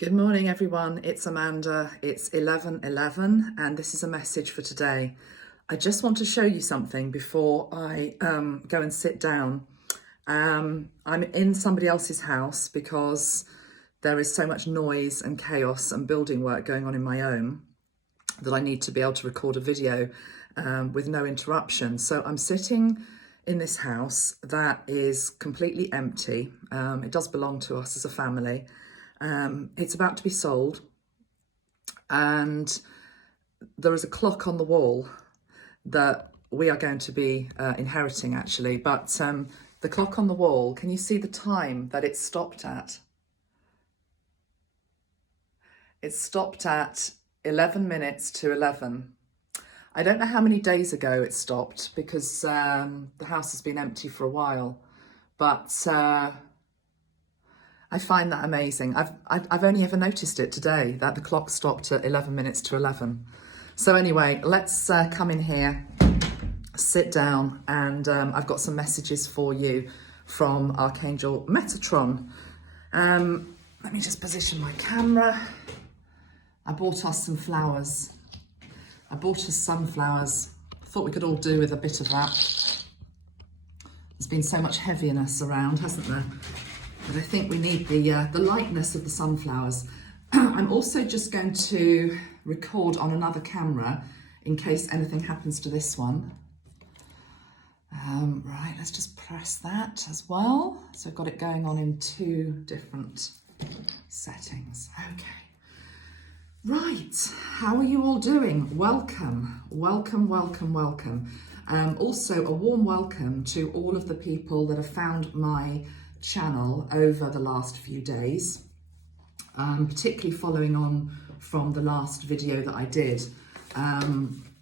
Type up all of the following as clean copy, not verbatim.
Good morning, everyone. It's Amanda. It's 11:11, and this is a message for today. I just want to show you something before I go and sit down. I'm in somebody else's house because there is so much noise and chaos and building work going on in my own that I need to be able to record a video with no interruption. So I'm sitting in this house that is completely empty. It does belong to us as a family. It's about to be sold, and there is a clock on the wall that we are going to be inheriting, actually. But the clock on the wall, can you see the time that it stopped at? It stopped at 11 minutes to 11. I don't know how many days ago it stopped because the house has been empty for a while, but I find that amazing. I've only ever noticed it today, that the clock stopped at 11 minutes to 11. So anyway, let's come in here, sit down, and I've got some messages for you from Archangel Metatron. Let me just position my camera. I bought us some flowers. I bought us sunflowers. Thought we could all do with a bit of that. There's been so much heaviness around, hasn't there? But I think we need the lightness of the sunflowers. I'm also just going to record on another camera in case anything happens to this one. Right, let's just press that as well. So I've got it going on in two different settings. Okay. Right, how are you all doing? Welcome, welcome, welcome, welcome. Also a warm welcome to all of the people that have found my channel over the last few days, particularly following on from the last video that I did,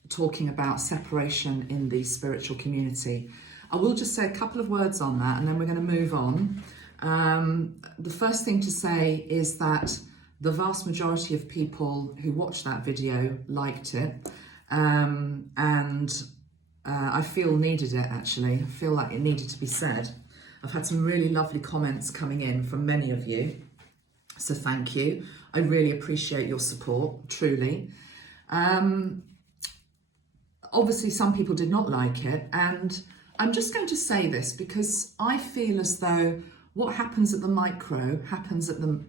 talking about separation in the spiritual community. I will just say a couple of words on that and then we're going to move on. The first thing to say is that the vast majority of people who watched that video liked it, and I feel needed it, actually. I feel like it needed to be said. I've had some really lovely comments coming in from many of you, so thank you. I really appreciate your support, truly. Obviously, some people did not like it, and I'm just going to say this because I feel as though what happens at the micro happens at the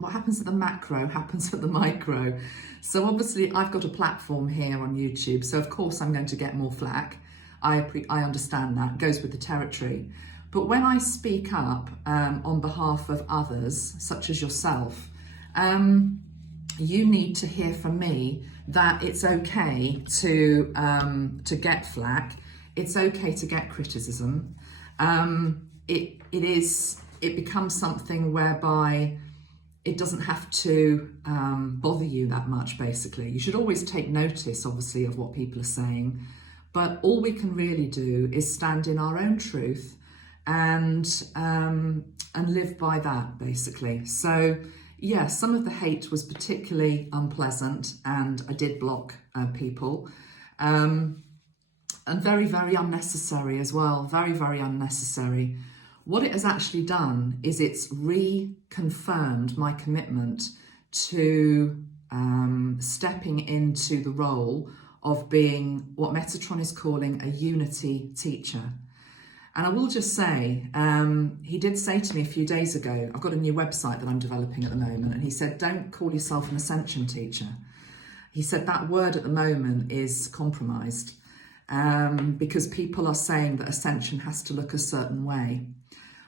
macro happens at the micro. So obviously, I've got a platform here on YouTube, so of course I'm going to get more flack. I understand that, it goes with the territory. But when I speak up on behalf of others, such as yourself, you need to hear from me that it's okay to get flack. It's okay to get criticism. It becomes something whereby it doesn't have to bother you that much, basically. You should always take notice, obviously, of what people are saying. But all we can really do is stand in our own truth and live by that, basically. So yeah, some of the hate was particularly unpleasant, and I did block people, and very, very unnecessary as well. Very, very unnecessary. What it has actually done is it's reconfirmed my commitment to stepping into the role of being what Metatron is calling a unity teacher. And I will just say, he did say to me a few days ago, I've got a new website that I'm developing at the moment, and he said, don't call yourself an ascension teacher. He said that word at the moment is compromised because people are saying that ascension has to look a certain way,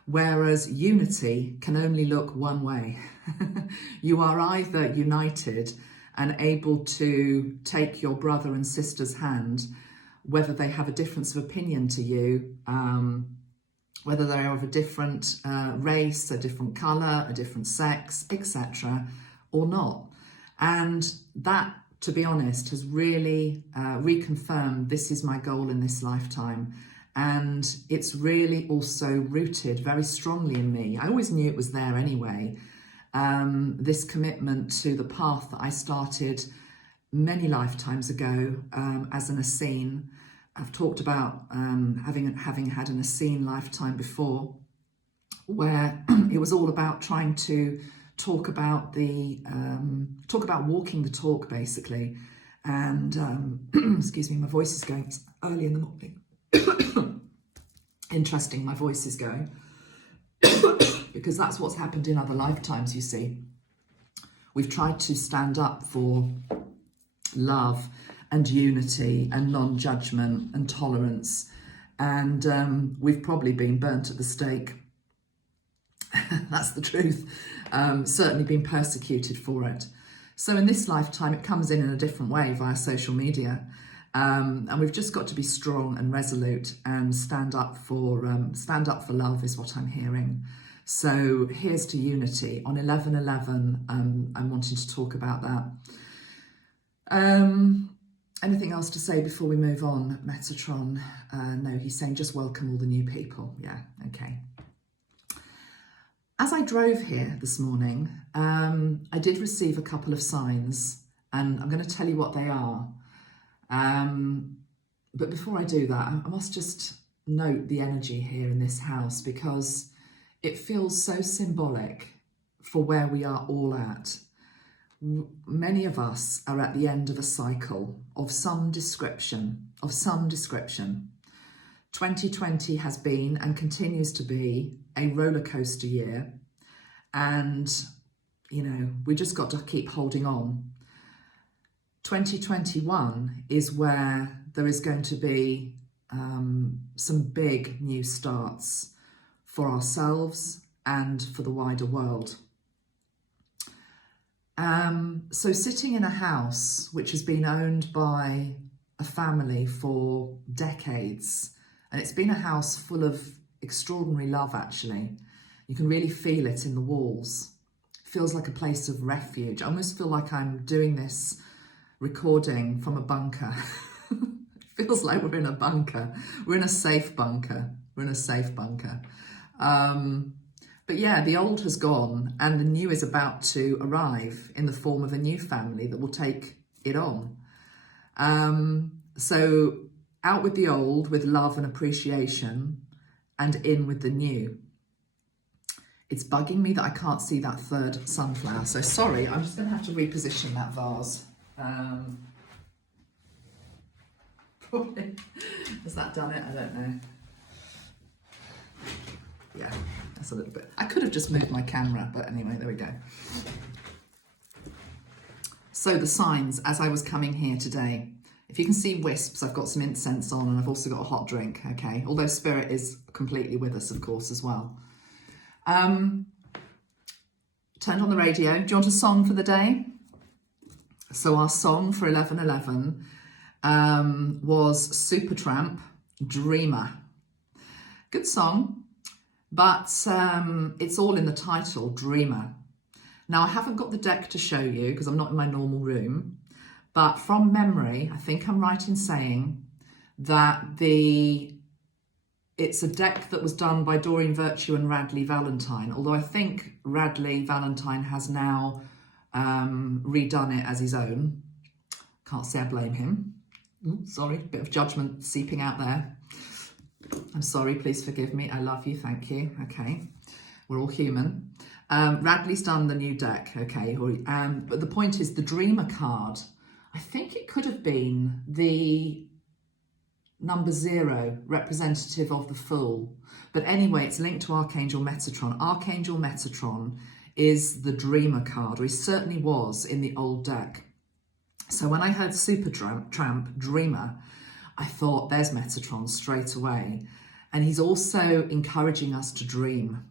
whereas unity can only look one way. You are either united and able to take your brother and sister's hand, whether they have a difference of opinion to you, whether they are of a different race, a different colour, a different sex, etc., or not. And that, to be honest, has really reconfirmed this is my goal in this lifetime. And it's really also rooted very strongly in me. I always knew it was there anyway. This commitment to the path that I started many lifetimes ago as an Essene. I've talked about having had an Essene lifetime before, where it was all about trying to talk about walking the talk, basically. And excuse me, my voice is going. It's early in the morning. Interesting, my voice is going because that's what's happened in other lifetimes. You see, we've tried to stand up for love and unity and non-judgment and tolerance, and we've probably been burnt at the stake. That's the truth. Certainly been persecuted for it. So in this lifetime, it comes in a different way via social media, and we've just got to be strong and resolute and stand up for love is what I'm hearing. So here's to unity on 11/11. I'm wanting to talk about that. Anything else to say before we move on, Metatron? No, he's saying just welcome all the new people. Yeah, okay. As I drove here this morning, I did receive a couple of signs, and I'm going to tell you what they are. But before I do that, I must just note the energy here in this house, because it feels so symbolic for where we are all at. Many of us are at the end of a cycle of some description. 2020 has been and continues to be a roller coaster year, and we just got to keep holding on. 2021 is where there is going to be some big new starts for ourselves and for the wider world. So sitting in a house which has been owned by a family for decades, and it's been a house full of extraordinary love, actually. You can really feel it in the walls. It feels like a place of refuge. I almost feel like I'm doing this recording from a bunker. It feels like we're in a bunker. We're in a safe bunker. But yeah, the old has gone and the new is about to arrive in the form of a new family that will take it on. So out with the old with love and appreciation, and in with the new. It's bugging me that I can't see that third sunflower. So sorry, I'm just going to have to reposition that vase. Probably. Has that done it? I don't know. Yeah, that's a little bit. I could have just moved my camera, but anyway, there we go. So the signs as I was coming here today. If you can see wisps, I've got some incense on, and I've also got a hot drink, okay? Although Spirit is completely with us, of course, as well. Turned on the radio. Do you want a song for the day? So our song for 11/11 was Supertramp, Dreamer. Good song, but it's all in the title, Dreamer. Now, I haven't got the deck to show you because I'm not in my normal room, but from memory, I think I'm right in saying that it's a deck that was done by Doreen Virtue and Radley Valentine, although I think Radley Valentine has now redone it as his own. Can't say I blame him. Sorry, bit of judgment seeping out there. I'm sorry, please forgive me. I love you, thank you. Okay, we're all human. Radley's done the new deck, okay. But the point is, the Dreamer card, I think it could have been the number 0, representative of the Fool. But anyway, it's linked to Archangel Metatron. Archangel Metatron is the Dreamer card, or he certainly was in the old deck. So when I heard Supertramp, Dreamer, I thought, there's Metatron straight away. And he's also encouraging us to dream.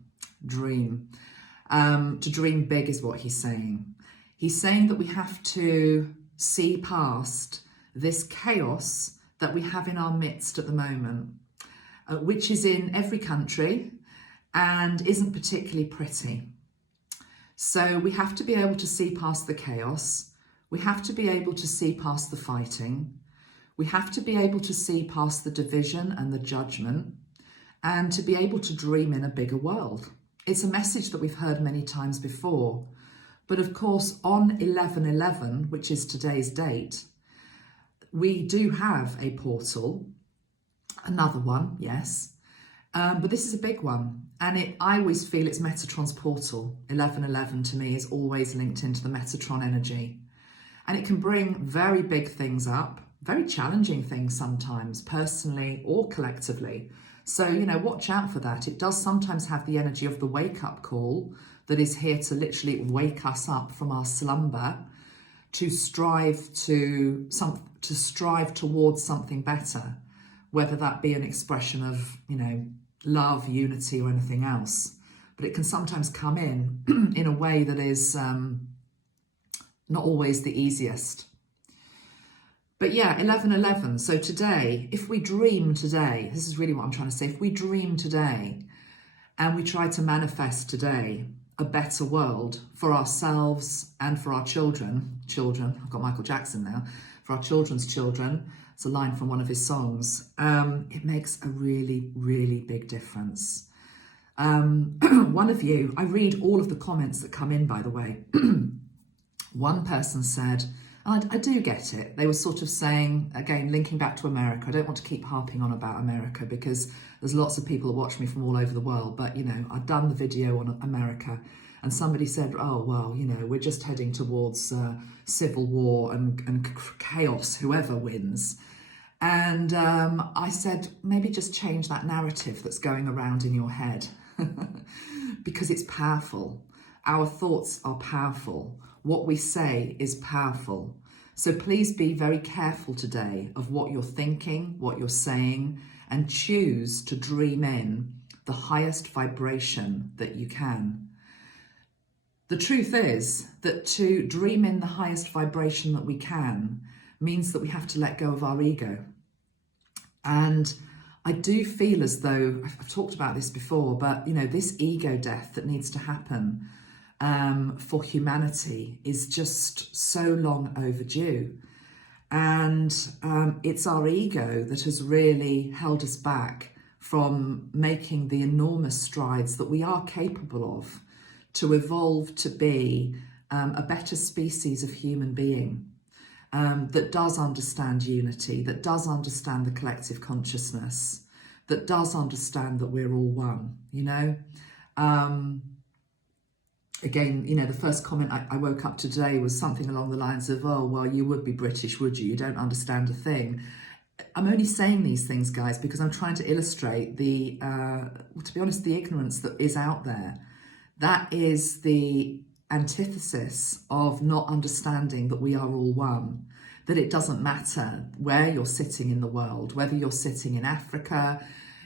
To dream big is what he's saying. He's saying that we have to see past this chaos that we have in our midst at the moment, which is in every country and isn't particularly pretty. So we have to be able to see past the chaos. We have to be able to see past the fighting. We have to be able to see past the division and the judgment, and to be able to dream in a bigger world. It's a message that we've heard many times before. But of course, on 11/11, which is today's date, we do have a portal, another one, yes, But this is a big one. And I always feel it's Metatron's portal. 1111 to me is always linked into the Metatron energy. And it can bring very big things up, very challenging things sometimes, personally or collectively. So, watch out for that. It does sometimes have the energy of the wake-up call that is here to literally wake us up from our slumber to strive towards something better, whether that be an expression of, love, unity, or anything else. But it can sometimes come in a way that is not always the easiest. But yeah, 1111. So today, if we dream today, this is really what I'm trying to say. If we dream today and we try to manifest today a better world for ourselves and for our children, I've got Michael Jackson now, for our children's children, it's a line from one of his songs, it makes a really, really big difference. One of you, I read all of the comments that come in, by the way. One person said, I do get it. They were sort of saying, again, linking back to America. I don't want to keep harping on about America because there's lots of people that watch me from all over the world. But, I've done the video on America and somebody said, oh, well, we're just heading towards civil war and chaos, whoever wins. And I said, maybe just change that narrative that's going around in your head because it's powerful. Our thoughts are powerful. What we say is powerful. So please be very careful today of what you're thinking, what you're saying, and choose to dream in the highest vibration that you can. The truth is that to dream in the highest vibration that we can means that we have to let go of our ego. And I do feel as though, I've talked about this before, but this ego death that needs to happen for humanity is just so long overdue. And it's our ego that has really held us back from making the enormous strides that we are capable of to evolve to be a better species of human being that does understand unity, that does understand the collective consciousness, that does understand that we're all one, Again, the first comment I woke up to today was something along the lines of, oh, well, you would be British, would you? You don't understand a thing. I'm only saying these things, guys, because I'm trying to illustrate to be honest, the ignorance that is out there. That is the antithesis of not understanding that we are all one, that it doesn't matter where you're sitting in the world, whether you're sitting in Africa,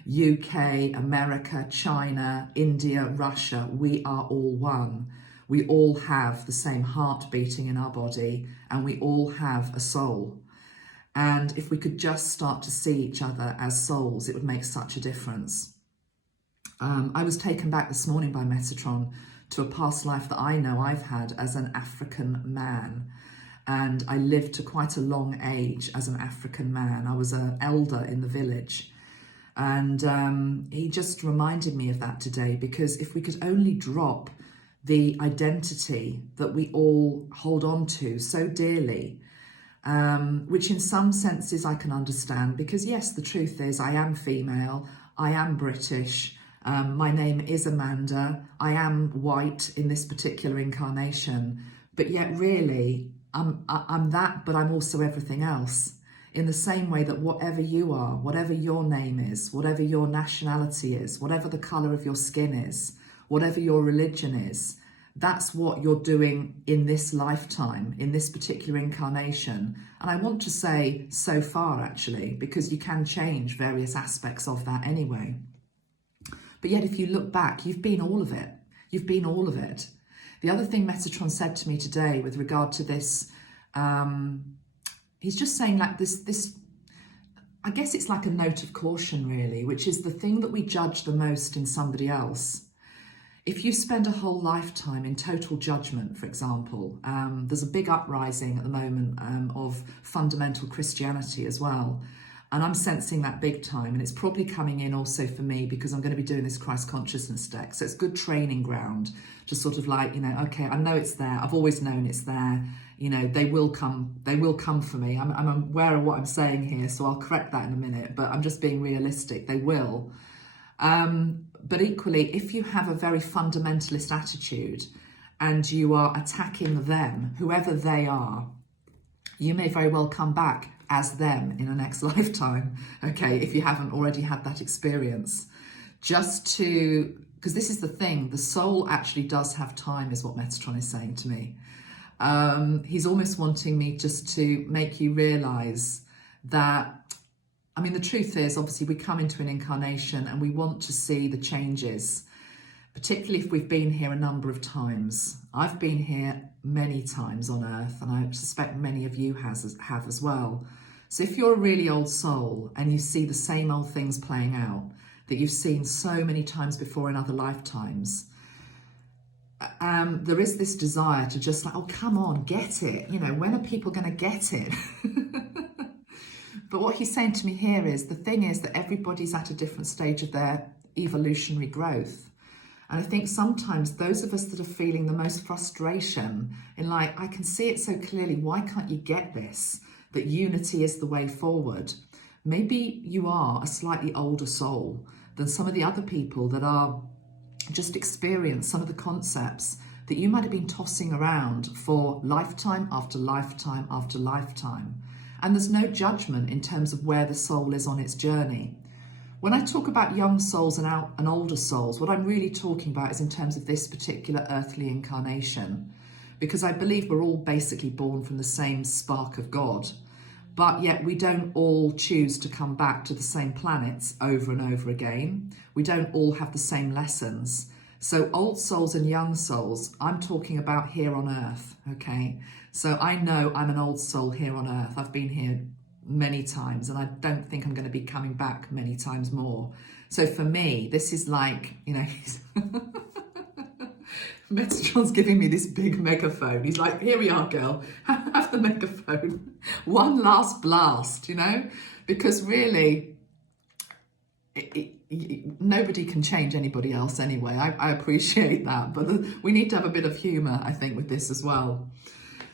UK, America, China, India, Russia, we are all one. We all have the same heart beating in our body and we all have a soul. And if we could just start to see each other as souls, it would make such a difference. I was taken back this morning by Metatron to a past life that I know I've had as an African man. And I lived to quite a long age as an African man. I was an elder in the village. And he just reminded me of that today, because if we could only drop the identity that we all hold on to so dearly, which in some senses I can understand, because yes, the truth is I am female, I am British, my name is Amanda, I am white in this particular incarnation, but yet really I'm that, but I'm also everything else. In the same way that whatever you are, whatever your name is, whatever your nationality is, whatever the colour of your skin is, whatever your religion is, that's what you're doing in this lifetime, in this particular incarnation. And I want to say so far, actually, because you can change various aspects of that anyway. But yet, if you look back, you've been all of it. You've been all of it. The other thing Metatron said to me today with regard to this, he's just saying like this, I guess it's like a note of caution really, which is the thing that we judge the most in somebody else. If you spend a whole lifetime in total judgment, for example, there's a big uprising at the moment of fundamental Christianity as well. And I'm sensing that big time, and it's probably coming in also for me because I'm going to be doing this Christ consciousness deck. So it's good training ground to sort of like, okay, I know it's there. I've always known it's there. They will come for me. I'm aware of what I'm saying here, so I'll correct that in a minute, but I'm just being realistic. They will. But equally, if you have a very fundamentalist attitude and you are attacking them, whoever they are, you may very well come back as them in the next lifetime, okay, if you haven't already had that experience. Because this is the thing, the soul actually does have time, is what Metatron is saying to me. He's almost wanting me just to make you realise that, I mean, the truth is, obviously, we come into an incarnation and we want to see the changes, particularly if we've been here a number of times. I've been here many times on Earth, and I suspect many of you have as well. So if you're a really old soul and you see the same old things playing out that you've seen so many times before in other lifetimes, there is this desire to just like, oh, come on, get it. You know, when are people going to get it? But what he's saying to me here is, the thing is that everybody's at a different stage of their evolutionary growth. And I think sometimes those of us that are feeling the most frustration in like, I can see it so clearly, why can't you get this? That unity is the way forward. Maybe you are a slightly older soul than some of the other people that are just experience some of the concepts that you might have been tossing around for lifetime after lifetime after lifetime. And there's no judgment in terms of where the soul is on its journey. When I talk about young souls and older souls, what I'm really talking about is in terms of this particular earthly incarnation, because I believe we're all basically born from the same spark of God, but yet we don't all choose to come back to the same planets over and over again. We don't all have the same lessons. So old souls and young souls, I'm talking about here on Earth, okay? So I know I'm an old soul here on Earth. I've been here many times, and I don't think I'm going to be coming back many times more. So for me, this is like, you know, Metatron's giving me this big megaphone. He's like, here we are, girl, have the megaphone. One last blast, you know, because really, nobody can change anybody else anyway. I appreciate that, but we need to have a bit of humour, I think, with this as well.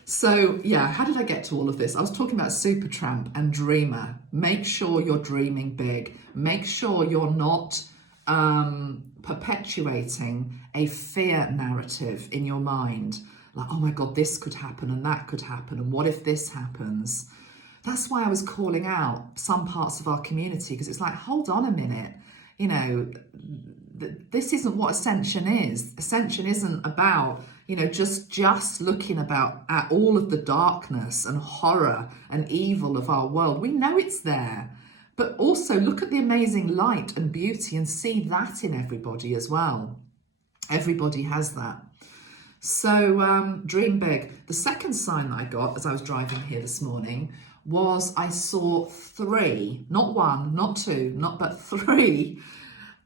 So yeah, how did I get to all of this? I was talking about Supertramp and Dreamer. Make sure you're dreaming big. Make sure you're not perpetuating a fear narrative in your mind. Like, oh my God, this could happen and that could happen. And what if this happens? That's why I was calling out some parts of our community, because it's like, hold on a minute. You know, this isn't what Ascension is. Ascension isn't about, you know, just looking at all of the darkness and horror and evil of our world. We know it's there, but also look at the amazing light and beauty and see that in everybody as well. Everybody has that. So dream big. The second sign that I got as I was driving here this morning was I saw 3, not 1, not 2, but 3.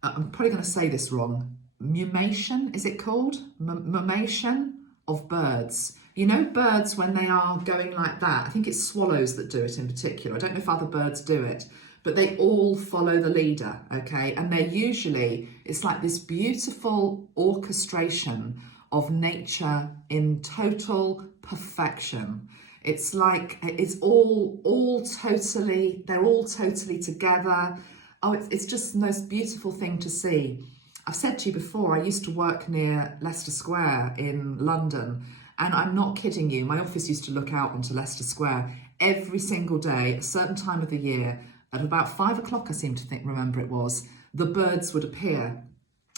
I'm probably going to say this wrong. Mumation, is it called? Mumation of birds. You know, birds when they are going like that. I think it's swallows that do it in particular. I don't know if other birds do it, but they all follow the leader, okay? And they're usually, it's like this beautiful orchestration of nature in total perfection. It's like, it's all totally, they're all totally together. Oh, it's just the most beautiful thing to see. I've said to you before, I used to work near Leicester Square in London, and I'm not kidding you, my office used to look out onto Leicester Square every single day, a certain time of the year, at about 5 o'clock, I seem to remember it was, the birds would appear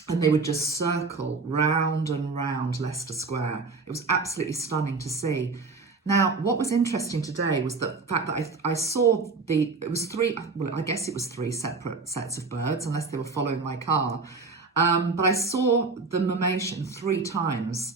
and they would just circle round and round Leicester Square. It was absolutely stunning to see. Now, what was interesting today was the fact that I saw it was 3, well, I guess it was 3 separate sets of birds, unless they were following my car. But I saw the mimation 3 times.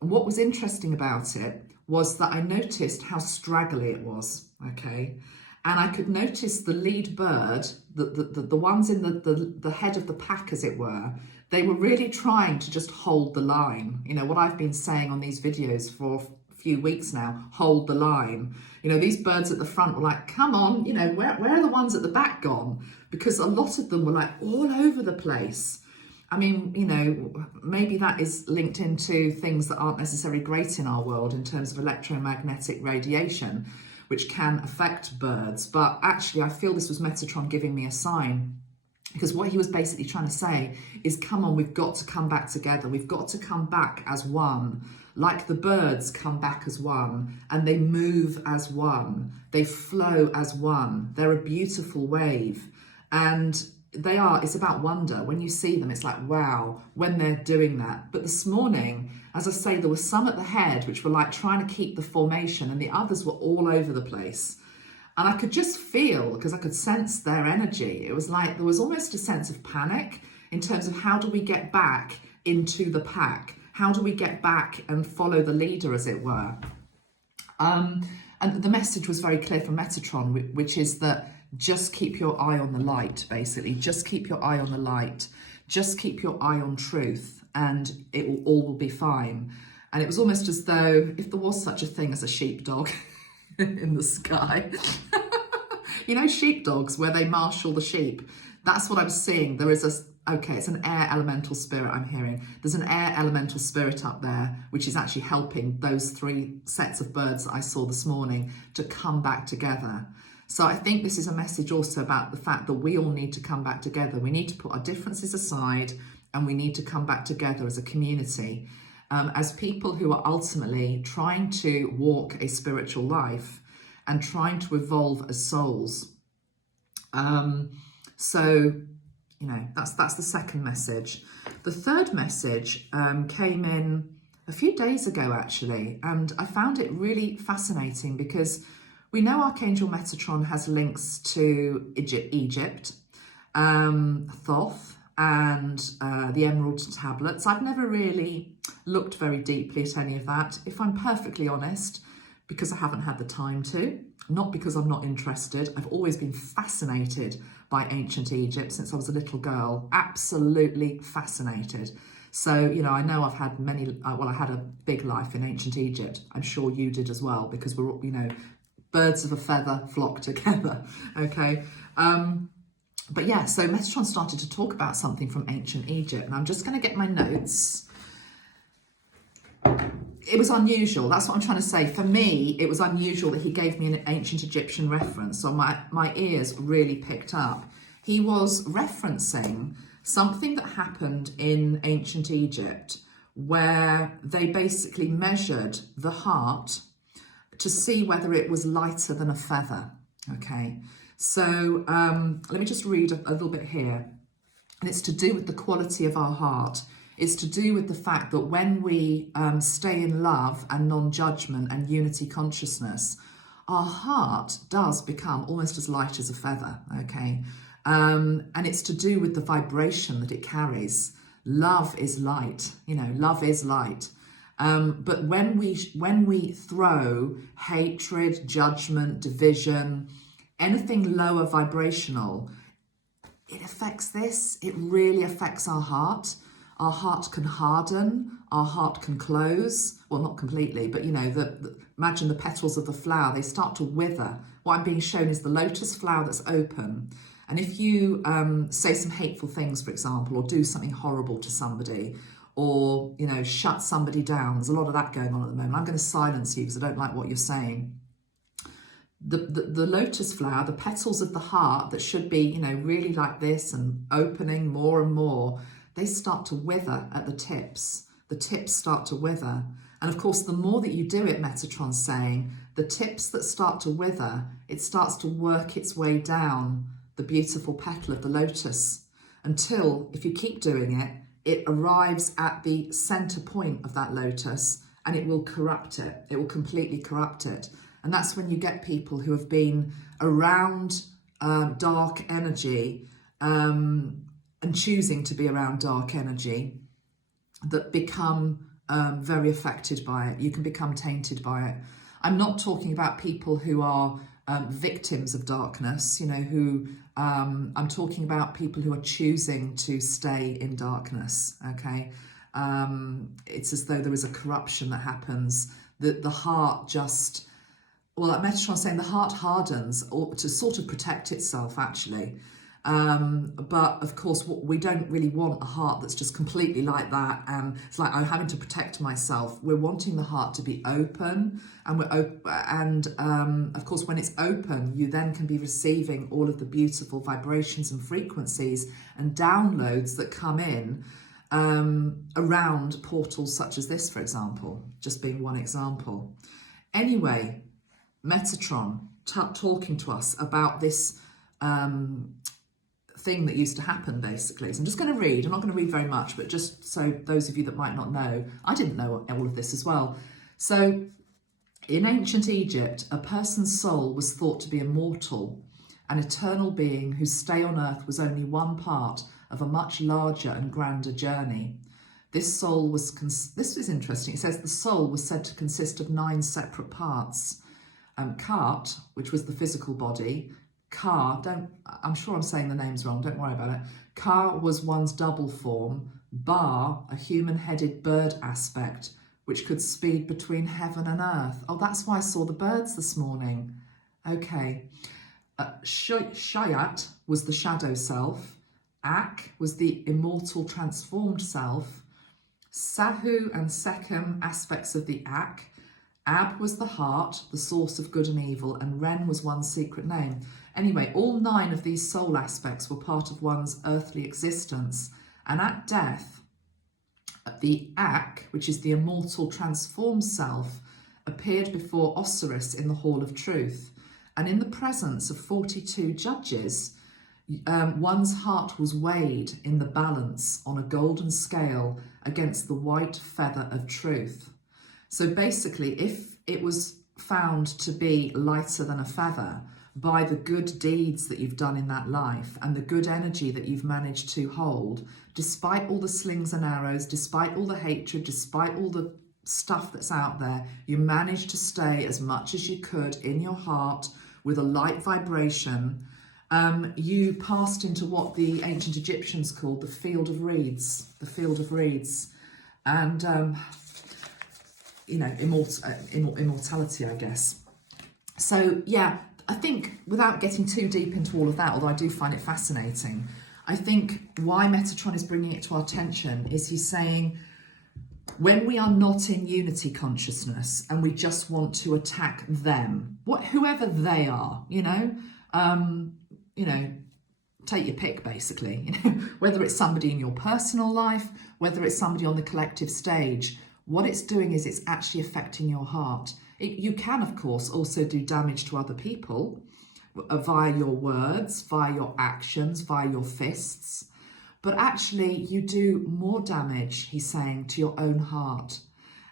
And what was interesting about it was that I noticed how straggly it was, okay? And I could notice the lead bird, the ones in the head of the pack, as it were, they were really trying to just hold the line. You know, what I've been saying on these videos for few weeks now, hold the line. You know, these birds at the front were like, come on, you know, where are the ones at the back gone? Because a lot of them were like all over the place. I mean, you know, maybe that is linked into things that aren't necessarily great in our world in terms of electromagnetic radiation, which can affect birds. But actually, I feel this was Metatron giving me a sign Because what he was basically trying to say is, come on, we've got to come back together. We've got to come back as one. Like the birds come back as one, and they move as one. They flow as one. They're a beautiful wave. And they are, it's about wonder. When you see them, it's like, wow, when they're doing that. But this morning, as I say, there were some at the head which were like trying to keep the formation, and the others were all over the place. And I could just feel, because I could sense their energy. It was like there was almost a sense of panic in terms of how do we get back into the pack? How do we get back and follow the leader, as it were? And the message was very clear from Metatron, which is that just keep your eye on the light, basically. Just keep your eye on the light. Just keep your eye on truth, and it will all be fine. And it was almost as though, if there was such a thing as a sheepdog in the sky, you know, sheepdogs where they marshal the sheep. That's what I'm seeing. There is it's an air elemental spirit I'm hearing. There's an air elemental spirit up there, which is actually helping those 3 sets of birds that I saw this morning to come back together. So I think this is a message also about the fact that we all need to come back together. We need to put our differences aside, and we need to come back together as a community, as people who are ultimately trying to walk a spiritual life and trying to evolve as souls. So, you know, that's the second message. The third message came in a few days ago, actually, and I found it really fascinating because we know Archangel Metatron has links to Egypt, Thoth, and the Emerald Tablets. I've never really looked very deeply at any of that, if I'm perfectly honest, because I haven't had the time to, not because I'm not interested. I've always been fascinated by ancient Egypt since I was a little girl, absolutely fascinated. So, you know, I know I've had I had a big life in ancient Egypt. I'm sure you did as well, because we're, you know, birds of a feather flock together, okay? But yeah, so Metatron started to talk about something from ancient Egypt, and I'm just going to get my notes. It was unusual, that's what I'm trying to say. For me, it was unusual that he gave me an ancient Egyptian reference, so my ears really picked up. He was referencing something that happened in ancient Egypt where they basically measured the heart to see whether it was lighter than a feather, okay? So let me just read a little bit here. And it's to do with the quality of our heart. It's to do with the fact that when we stay in love and non-judgment and unity consciousness, our heart does become almost as light as a feather, okay? And it's to do with the vibration that it carries. Love is light, you know, love is light. But when we throw hatred, judgment, division, anything lower vibrational, it affects this. It really affects our heart. Our heart can harden, our heart can close. Well, not completely, but you know, imagine the petals of the flower, they start to wither. What I'm being shown is the lotus flower that's open. And if you say some hateful things, for example, or do something horrible to somebody, or, you know, shut somebody down, there's a lot of that going on at the moment. I'm going to silence you because I don't like what you're saying. The lotus flower, the petals of the heart that should be, you know, really like this and opening more and more, they start to wither at the tips. The tips start to wither. And of course, the more that you do it, Metatron's saying, the tips that start to wither, it starts to work its way down the beautiful petal of the lotus until, if you keep doing it, it arrives at the center point of that lotus and it will corrupt it. It will completely corrupt it. And that's when you get people who have been around dark energy and choosing to be around dark energy that become very affected by it. You can become tainted by it. I'm not talking about people who are victims of darkness, you know, who I'm talking about people who are choosing to stay in darkness, okay? It's as though there is a corruption that happens, that the heart just, well, like Metatron's saying, the heart hardens to sort of protect itself, actually. But of course, we don't really want a heart that's just completely like that. And it's like, I'm having to protect myself. We're wanting the heart to be open, and of course, when it's open, you then can be receiving all of the beautiful vibrations and frequencies and downloads that come in around portals such as this, for example, just being one example. Anyway, Metatron talking to us about this thing that used to happen, basically. So I'm just going to read. I'm not going to read very much, but just so those of you that might not know, I didn't know all of this as well. So in ancient Egypt, a person's soul was thought to be immortal, an eternal being whose stay on earth was only one part of a much larger and grander journey. This soul was, this is interesting, it says the soul was said to consist of 9 separate parts. Khat, which was the physical body, Ka, I'm sure I'm saying the names wrong, don't worry about it. Ka was one's double form, Ba, a human-headed bird aspect, which could speed between heaven and earth. Oh, that's why I saw the birds this morning. Okay. Shayat was the shadow self. Ak was the immortal transformed self. Sahu and Sekhem, aspects of the Ak. Ab was the heart, the source of good and evil, and Ren was one's secret name. Anyway, all 9 of these soul aspects were part of one's earthly existence, and at death, the Ak, which is the immortal transformed self, appeared before Osiris in the Hall of Truth, and in the presence of 42 judges, one's heart was weighed in the balance on a golden scale against the white feather of truth. So basically, if it was found to be lighter than a feather by the good deeds that you've done in that life and the good energy that you've managed to hold, despite all the slings and arrows, despite all the hatred, despite all the stuff that's out there, you managed to stay as much as you could in your heart with a light vibration. You passed into what the ancient Egyptians called the field of reeds, and immortality, I guess. So yeah, I think without getting too deep into all of that, although I do find it fascinating, I think why Metatron is bringing it to our attention is he's saying, when we are not in unity consciousness and we just want to attack them, whoever they are, take your pick, basically, whether it's somebody in your personal life, whether it's somebody on the collective stage, what it's doing is it's actually affecting your heart. You can, of course, also do damage to other people via your words, via your actions, via your fists. But actually, you do more damage, he's saying, to your own heart.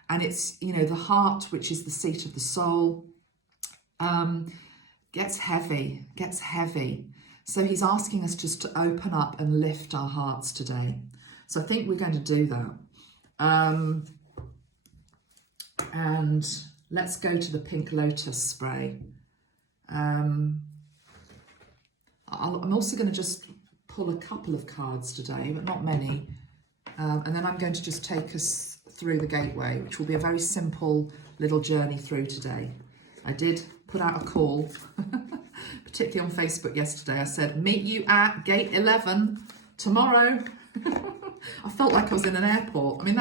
And it's, the heart, which is the seat of the soul, gets heavy. So he's asking us just to open up and lift our hearts today. So I think we're going to do that. And let's go to the Pink Lotus spray. I'm also going to just pull a couple of cards today, but not many. And then I'm going to just take us through the gateway, which will be a very simple little journey through today. I did put out a call, particularly on Facebook yesterday. I said, meet you at gate 11 tomorrow. I felt like I was in an airport. I mean,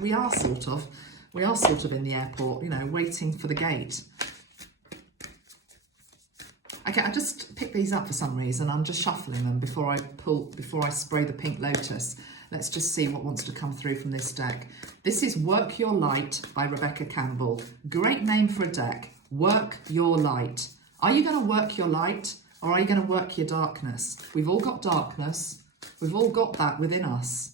we are sort of in the airport, waiting for the gate. Okay, I just picked these up for some reason. I'm just shuffling them before I spray the Pink Lotus. Let's just see what wants to come through from this deck. This is Work Your Light by Rebecca Campbell. Great name for a deck. Work Your Light. Are you going to work your light, or are you going to work your darkness? We've all got darkness. We've all got that within us.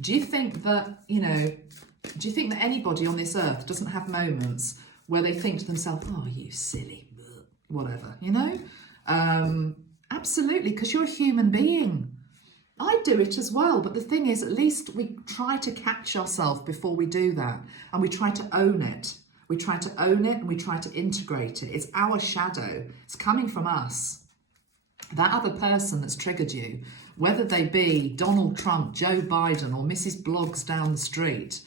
Do you think that anybody on this earth doesn't have moments where they think to themselves, oh, you silly, whatever, Absolutely, because you're a human being. I do it as well, but the thing is, at least we try to catch ourselves before we do that, and we try to own it. We try to own it and we try to integrate it. It's our shadow. It's coming from us. That other person that's triggered you, whether they be Donald Trump, Joe Biden, or Mrs. Bloggs down the street,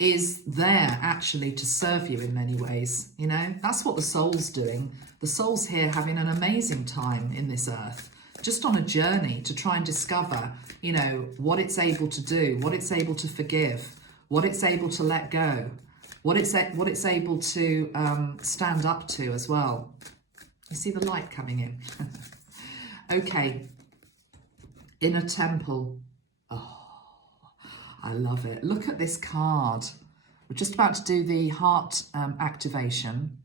is there actually to serve you in many ways. That's what the soul's doing. The soul's here having an amazing time in this earth. just on a journey to try and discover, you know, what it's able to do, what it's able to forgive, what it's able to let go, what it's able to stand up to as well. You see the light coming in. Okay, Inner Temple. Oh, I love it. Look at this card. We're just about to do the heart activation,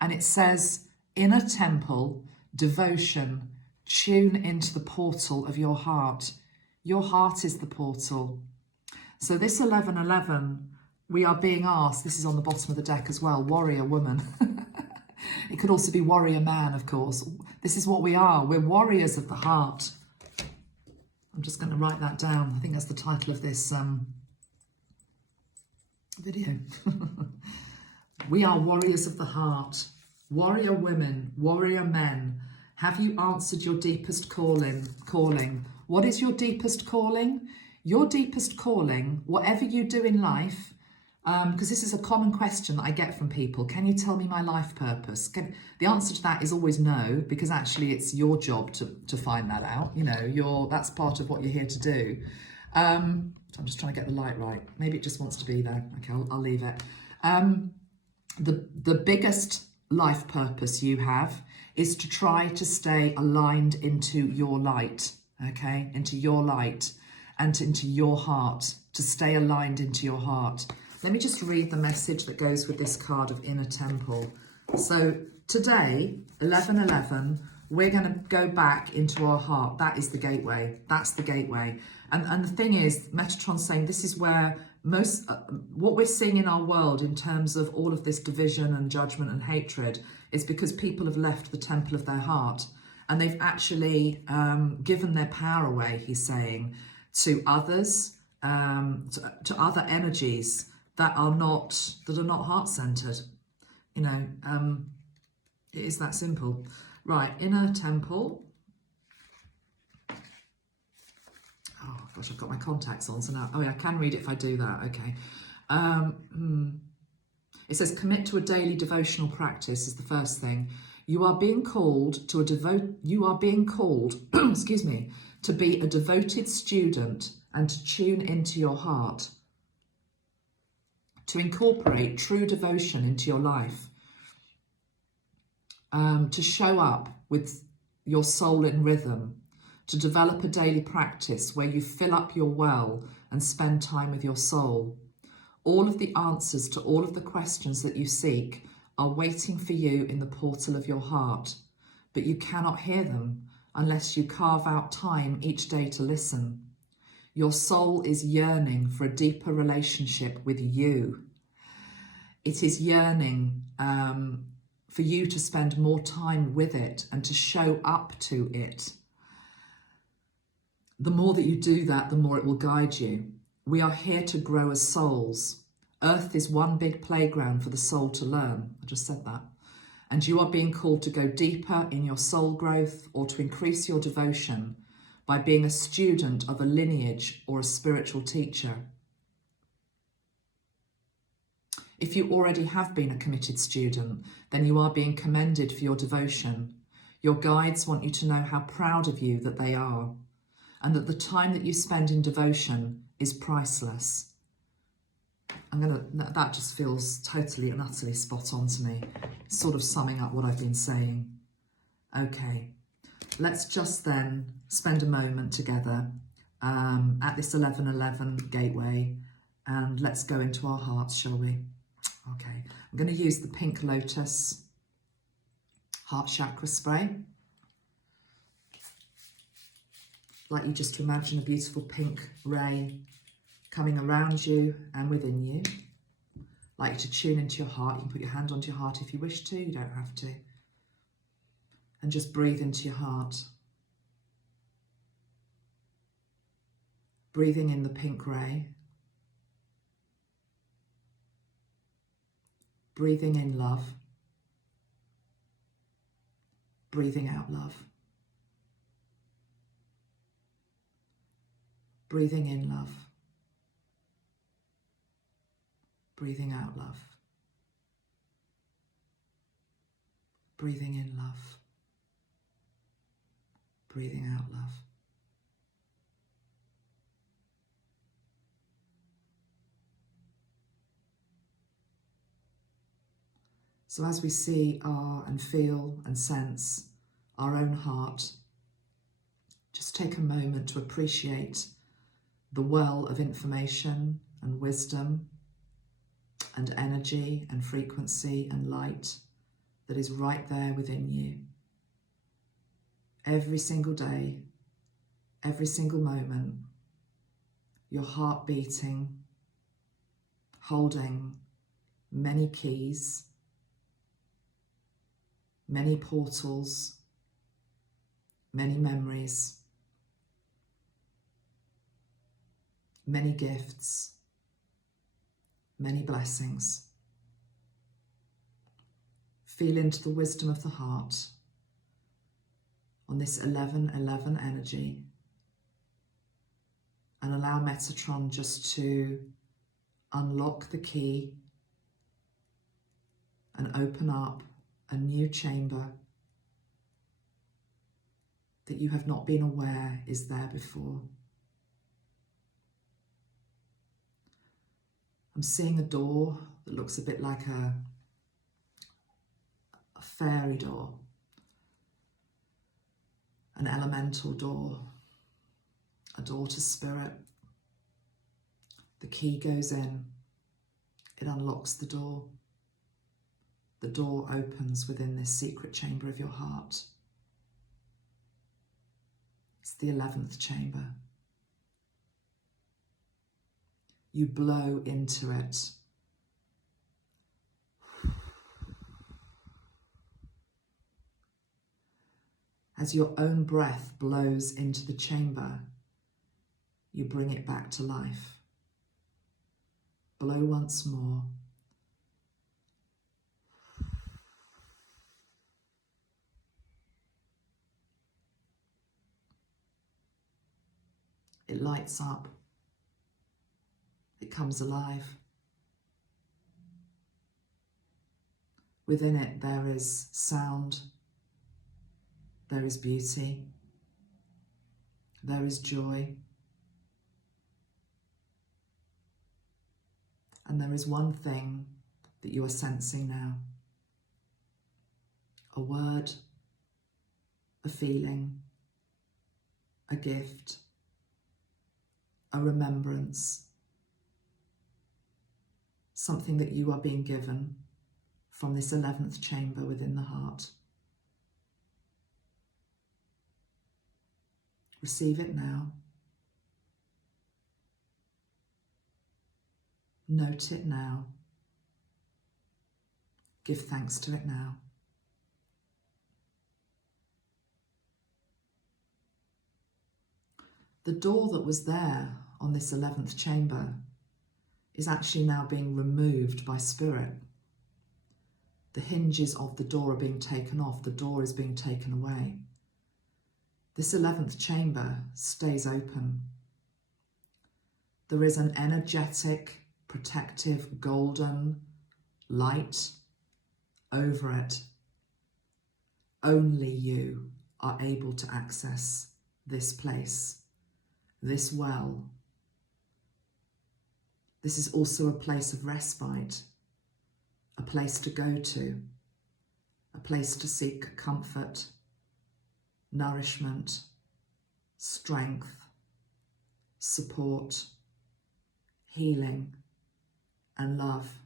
and it says Inner Temple, devotion, tune into the portal of your heart. Your heart is the portal. So this 1111, we are being asked, this is on the bottom of the deck as well, warrior woman. It could also be warrior man, of course. This is what we are. We're warriors of the heart. I'm just going to write that down. I think that's the title of this video. We are warriors of the heart. Warrior women, warrior men. Have you answered your deepest calling? What is your deepest calling? Your deepest calling, whatever you do in life, because this is a common question that I get from people. Can you tell me my life purpose? The answer to that is always no, because actually it's your job to find that out. You know, that's part of what you're here to do. So I'm just trying to get the light right. Maybe it just wants to be there. Okay, I'll leave it. The biggest life purpose you have is to try to stay aligned into your light, okay? Into your light and into your heart, to stay aligned into your heart. Let me just read the message that goes with this card of Inner Temple. So today, 1111, we're going to go back into our heart. That is the gateway. That's the gateway. And the thing is, Metatron's saying this is where what we're seeing in our world in terms of all of this division and judgment and hatred is because people have left the temple of their heart, and they've actually given their power away, he's saying, to others, to other energies that are not heart-centered. You know, it is that simple. Right, Inner Temple. Oh gosh, I've got my contacts on, so now, oh yeah, I can read it if I do that, okay. It says, commit to a daily devotional practice is the first thing. You are being called to excuse me, to be a devoted student and to tune into your heart, to incorporate true devotion into your life, to show up with your soul in rhythm, to develop a daily practice where you fill up your well and spend time with your soul. All of the answers to all of the questions that you seek are waiting for you in the portal of your heart, but you cannot hear them unless you carve out time each day to listen. Your soul is yearning for a deeper relationship with you. It is yearning for you to spend more time with it and to show up to it. The more that you do that, the more it will guide you. We are here to grow as souls. Earth is one big playground for the soul to learn. I just said that. And you are being called to go deeper in your soul growth or to increase your devotion by being a student of a lineage or a spiritual teacher. If you already have been a committed student, then you are being commended for your devotion. Your guides want you to know how proud of you that they are, and that the time that you spend in devotion is priceless. That just feels totally and utterly spot on to me, sort of summing up what I've been saying. Okay, let's just then spend a moment together at this 1111 gateway, and let's go into our hearts, shall we? Okay, I'm going to use the Pink Lotus Heart Chakra Spray. I'd like you just to imagine a beautiful pink ray coming around you and within you. I'd like you to tune into your heart. You can put your hand onto your heart if you wish to, you don't have to. And just breathe into your heart. Breathing in the pink ray. Breathing in love. Breathing out love. Breathing in love. Breathing out love. Breathing in love. Breathing out love. So as we see and feel and sense our own heart, just take a moment to appreciate the well of information and wisdom and energy and frequency and light that is right there within you. Every single day, every single moment, your heart beating, holding many keys, many portals, many memories, many gifts, many blessings. Feel into the wisdom of the heart on this 1111 energy and allow Metatron just to unlock the key and open up a new chamber that you have not been aware is there before. I'm seeing a door that looks a bit like a fairy door, an elemental door, a door to spirit. The key goes in, it unlocks the door. The door opens within this secret chamber of your heart. It's the 11th chamber. You blow into it. As your own breath blows into the chamber, you bring it back to life. Blow once more. It lights up. It comes alive. Within it there is sound, there is beauty, there is joy, and there is one thing that you are sensing now. A word, a feeling, a gift, a remembrance, something that you are being given from this 11th chamber within the heart. Receive it now. Note it now. Give thanks to it now. The door that was there on this 11th chamber is actually now being removed by spirit. The hinges of the door are being taken off. The door is being taken away. This 11th chamber stays open. There is an energetic, protective, golden light over it. Only you are able to access this place, this well. This is also a place of respite, a place to go to, a place to seek comfort, nourishment, strength, support, healing, and love.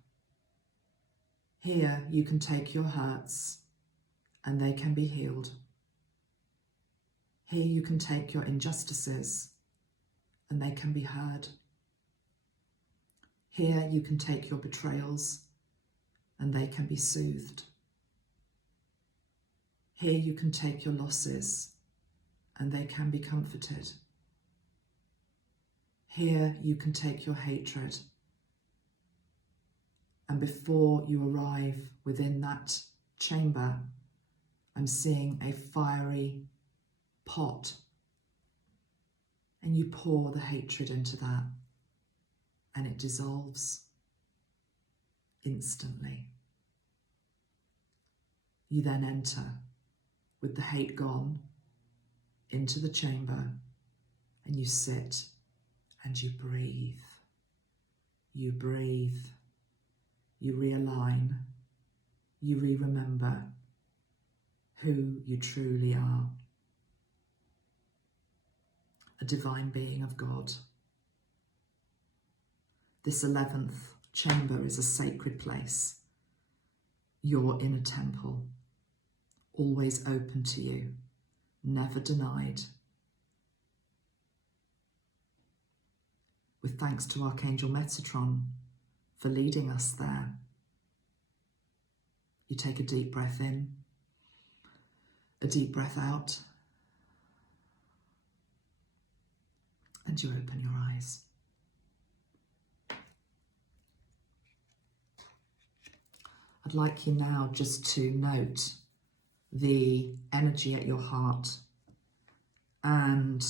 Here you can take your hurts and they can be healed. Here you can take your injustices and they can be heard. Here you can take your betrayals and they can be soothed. Here you can take your losses and they can be comforted. Here you can take your hatred, and before you arrive within that chamber, I'm seeing a fiery pot, and you pour the hatred into that and it dissolves instantly. You then enter with the hate gone, into the chamber, and you sit and you breathe. You breathe. You realign. You remember who you truly are. A divine being of God. This 11th chamber is a sacred place. Your inner temple, always open to you, never denied. With thanks to Archangel Metatron for leading us there. You take a deep breath in, a deep breath out, and you open your eyes. I'd like you now just to note the energy at your heart, and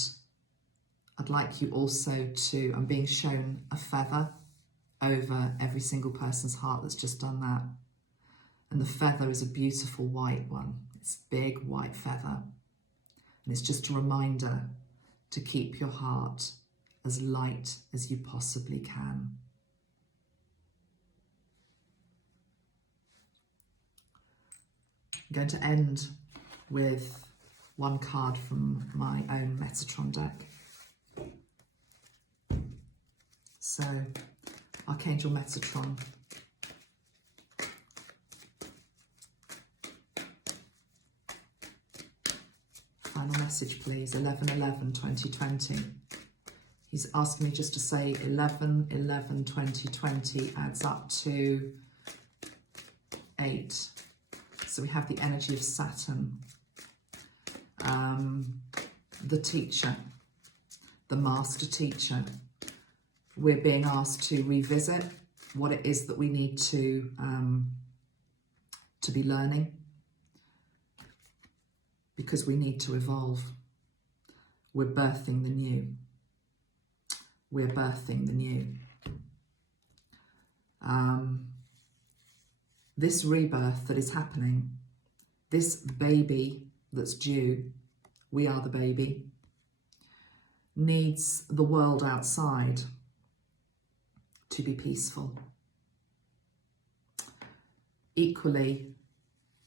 I'd like you also to, I'm being shown a feather over every single person's heart that's just done that. And the feather is a beautiful white one. It's a big white feather. And it's just a reminder to keep your heart as light as you possibly can. I'm going to end with one card from my own Metatron deck. So, Archangel Metatron. Final message, please. 11/11/2020. He's asked me just to say 11/11/2020 adds up to 8. So we have the energy of Saturn, the teacher, the master teacher. We're being asked to revisit what it is that we need to be learning, because we need to evolve. We're birthing the new. We're birthing the new. This rebirth that is happening, this baby that's due, we are the baby, needs the world outside to be peaceful. Equally,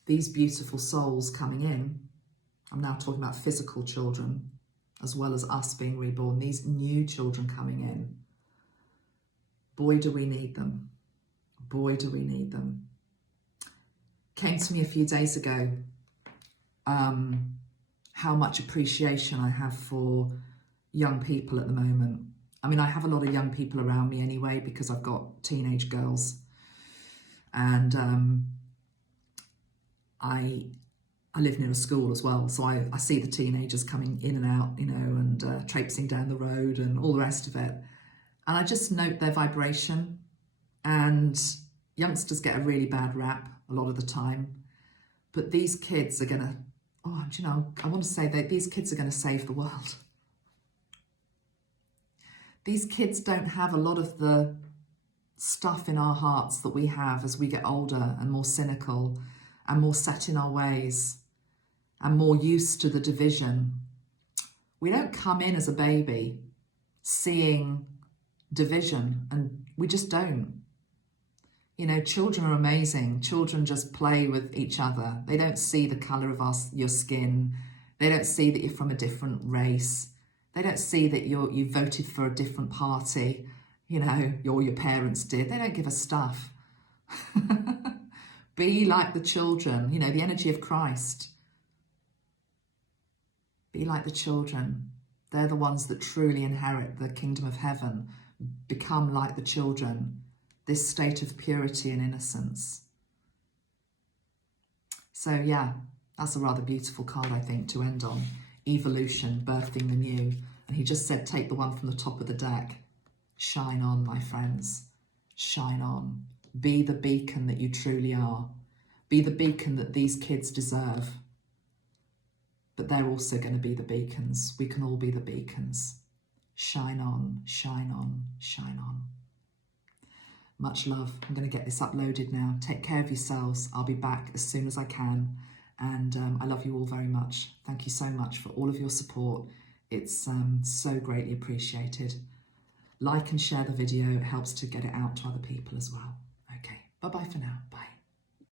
these beautiful souls coming in, I'm now talking about physical children, as well as us being reborn, these new children coming in, boy do we need them, boy do we need them. Came to me a few days ago how much appreciation I have for young people at the moment. I mean, I have a lot of young people around me anyway, because I've got teenage girls, and I live near a school as well, so I see the teenagers coming in and out, you know, and traipsing down the road and all the rest of it. And I just note their vibration, and youngsters get a really bad rap a lot of the time, but these kids are gonna, you know, I want to say that these kids are gonna save the world. These kids don't have a lot of the stuff in our hearts that we have as we get older and more cynical and more set in our ways and more used to the division. We don't come in as a baby seeing division, and we just don't. You know, children are amazing. Children just play with each other. They don't see the colour of your skin. They don't see that you're from a different race. They don't see that you voted for a different party, you know, or your parents did. They don't give a stuff. Be like the children, you know, the energy of Christ. Be like the children. They're the ones that truly inherit the kingdom of heaven. Become like the children. This state of purity and innocence. So yeah, that's a rather beautiful card, I think, to end on. Evolution, birthing the new. And he just said, take the one from the top of the deck. Shine on, my friends. Shine on. Be the beacon that you truly are. Be the beacon that these kids deserve. But they're also going to be the beacons. We can all be the beacons. Shine on, shine on, shine on. Much love. I'm going to get this uploaded now. Take care of yourselves. I'll be back as soon as I can. And I love you all very much. Thank you so much for all of your support. It's so greatly appreciated. Like and share the video. It helps to get it out to other people as well. Okay, bye-bye for now. Bye.